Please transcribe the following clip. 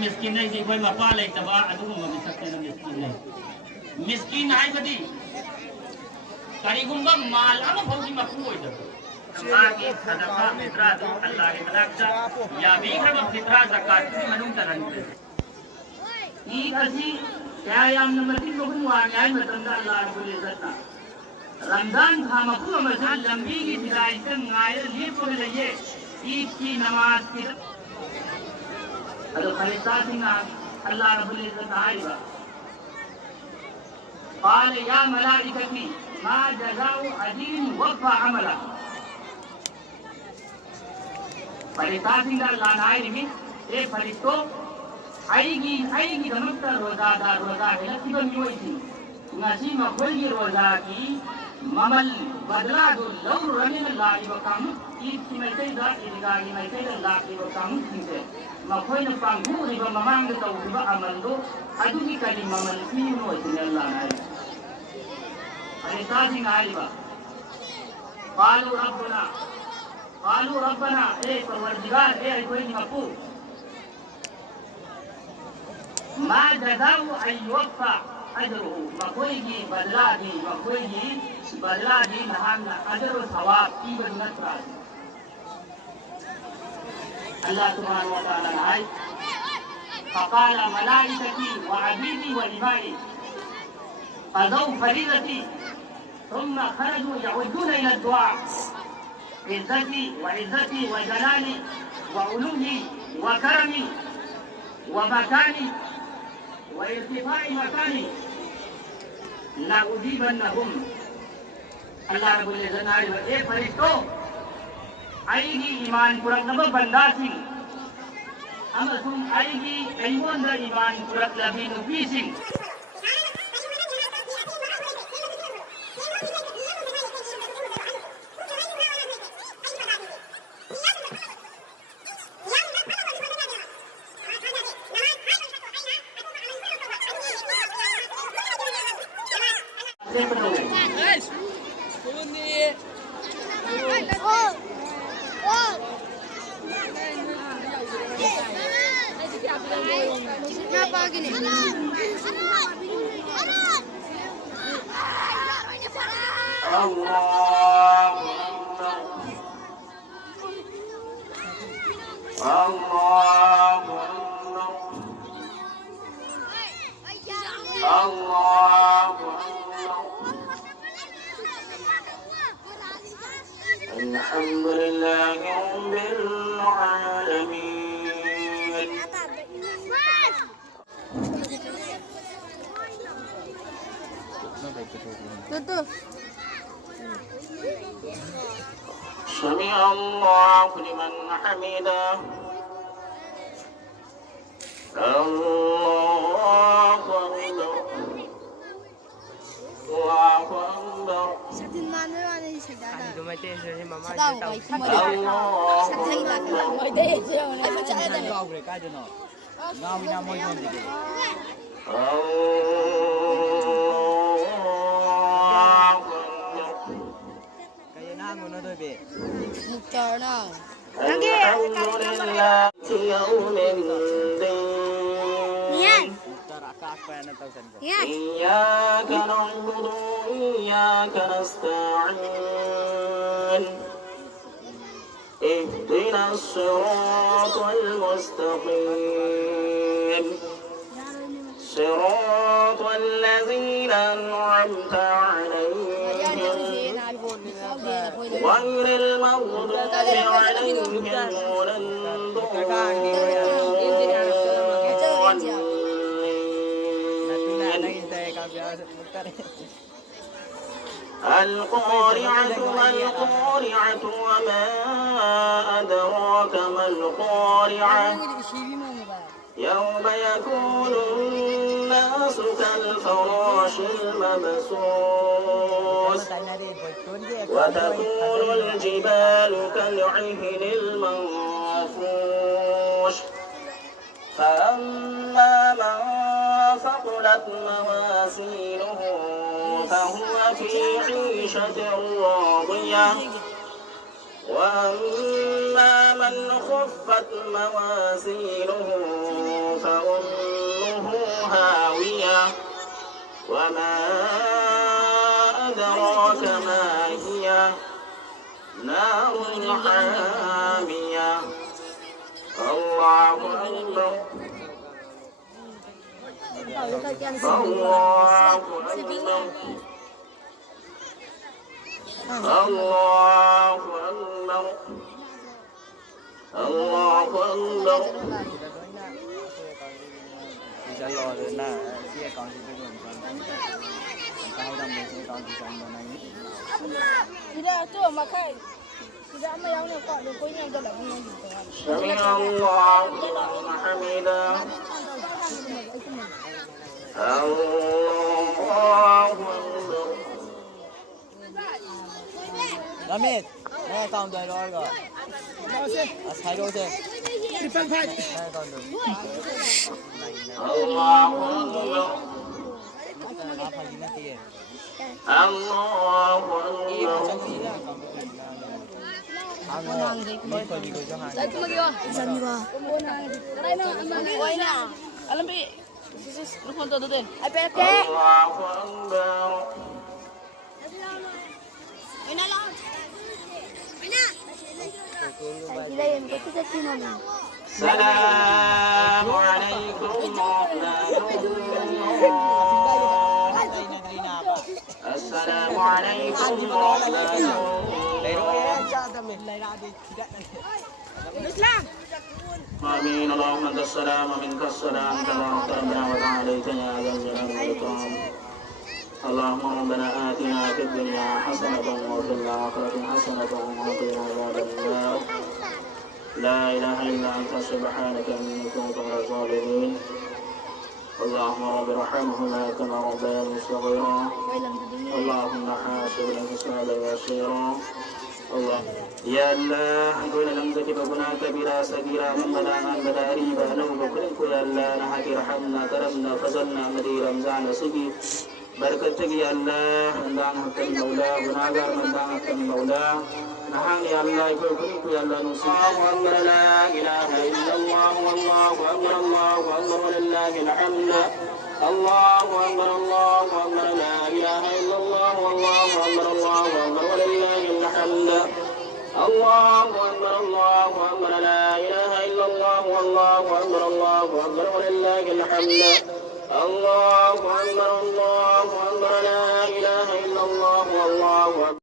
मिस्किन है कि कोई मपा ले तब अदुम में सकते हैं मिस्किन है मिस्किन है बदी करीगुंबा माल हम भौजी मफू होई दो आगे सदका फितरा दो अल्लाह के मलाका या भी हम फितरा ज़कात की मनुम तरन पे ई असी क्या याम नमती लोगन वांगाई मतंदा अल्लाह रब्बुल इज्जत रमजान था मफू मजल लंबी की हिदायत गायर लिए को लिए ईद की नमाज की अदो खलीसा सिंह अल्लाह रब्बुल इज्जत आएगा قال يا ملائكتي ما جزاء عدين وفى عمله फरिश्ता सिंह अल्लाह नाई रिमी ए फरिश्तो आईगी दमकता रोजा है लकी बन योई थी नसी मखोई रोजा की ममल बदला दो लव रनिन अल्लाह इबकम ईद की मैते दा इदगागी मैते अल्लाह इबकम थिंसे मखोई न पांगु रिब ममांग तो रिब अमल दो अदुगी कली ममल की नो थी अल्लाह नाई फरिश्ता सिंह आईबा qalu rabbana परवरदिगार कोई मकू मा जज़ाउ अय्युफ़ा अजरुहु मकोई की बदला दी नहान अजर सवाब की बदनत राज अल्लाह सुब्हानहु व तआला नाई फक़ाल मलाइकती व अबीदी व इमाई क़ज़ौ फरीज़ती ثم خرجوا يعودون إلى الدعاء عزتي وعزتي وجلالي وعلومي وكرمي ومكاني وارتفاع مكاني لأجيبنهم الله رب العزت नारी ए फरिश्तो आईगी ईमान पुरक नब बंदासी अमसुम आईगी ऐवन द ईमान पुरक लबी नुफीसी الحمد لله رب العالمين سمع الله لمن حمده الله أكبر الله أكبر إياك نعبد وإياك نستعين اهدنا الصراط المستقيم صراط الذين أنعمت عليهم غير المغضوب عليهم ولا الضالين القارعة ما القارعة وما أدراك ما القارعة يوم يكون الناس كالفراش المبثوث وتكون الجبال كالعهن المنفوش فأما من ثقلت ثقلت موازينه فهو في عيشة راضية وأما من خفت موازينه فأمه هاوية وما أدراك ما هي نار حامية الله أكبر الله أكبر الله أكبر الله أكبر سمع الله لمن حمده الله أكبر Ramit, nghe con đời rồi rồi. Thay đôi xem. Nghe con đời. الله السلام عليكم السلام عليكم آمين اللهم أنت السلام ومنك السلام تبارك ربنا وتعاليت يا ذا الجلال والإكرام اللهم ربنا آتنا في الدنيا حسنة وفي الآخرة حسنة وقنا عذاب النار لا إله إلا أنت سبحانك إني كنت من الظالمين اللهم رب ارحمهما كما ربياني صغيرا اللهم حاسب الحساب يسيرا الله يا الله دون لم تكب هناك بلا سبيلا من مدانا بداري بانو بكرنك يا الله نحك رحمنا كرمنا فزلنا مديرا زعنا سبي بركتك يا الله من حق المولى وناغر من حق المولى نحن يا الله يكرمك يا الله نصيب أكبر لا إله إلا الله والله أكبر الله أكبر ولله الحمد الله أكبر الله أكبر لا إله إلا الله والله أكبر الله أكبر ولله الحمد الله أكبر الله أكبر لا إله إلا الله والله أكبر الله أكبر ولله الحمد الله أكبر الله أكبر لا إله إلا الله والله أكبر